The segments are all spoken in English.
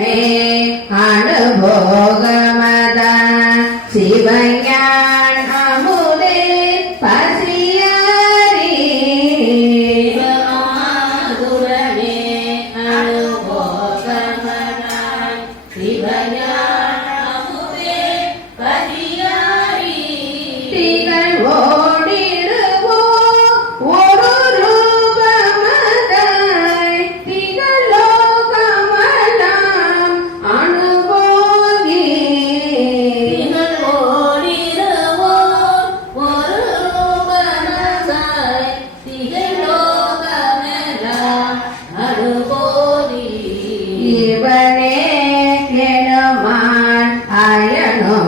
ೇ ಅಣಭೋ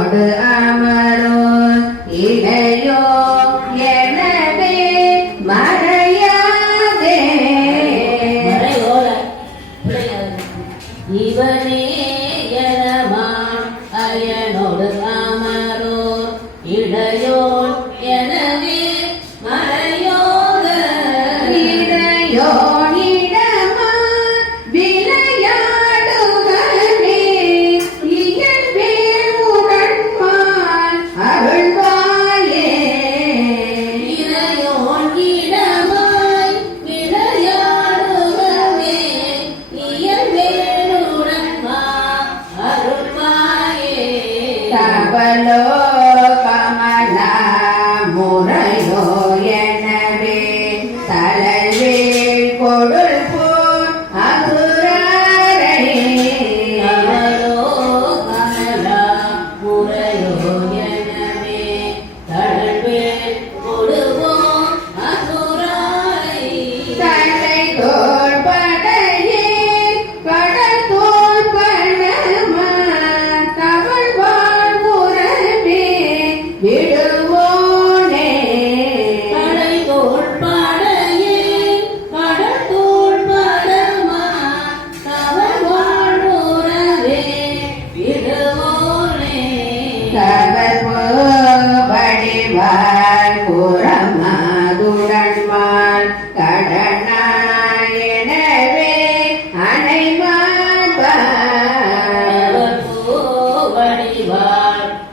அயனோடு Well,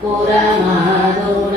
புறமாதுள